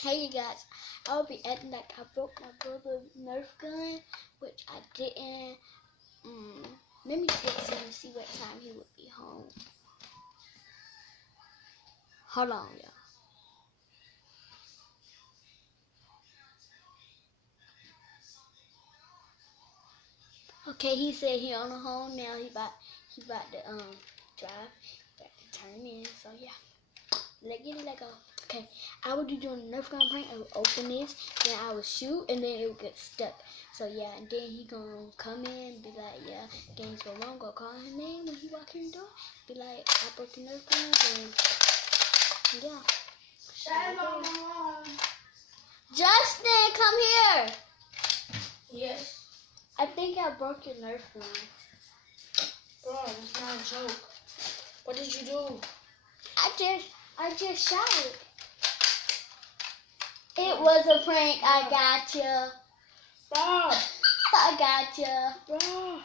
Hey you guys, I'll be acting like I broke my brother's Nerf gun, which I didn't. Let me text him and see what time he would be home. Hold on, y'all. Okay, he said he on the home now. He about to drive, about to turn in. So yeah, let go. Okay, I would be doing a Nerf gun prank. I would open this, then I would shoot, and then it would get stuck. So yeah, and then he gonna come in and be like, yeah, game's go wrong. Go call his name when he walk in the door. Be like, I broke the Nerf gun, and yeah. Justin, come here. Yes. I think I broke your Nerf gun. Bro, it's not a joke. What did you do? I just shot it. It was a prank. I got you. Bro. I got you. Bro.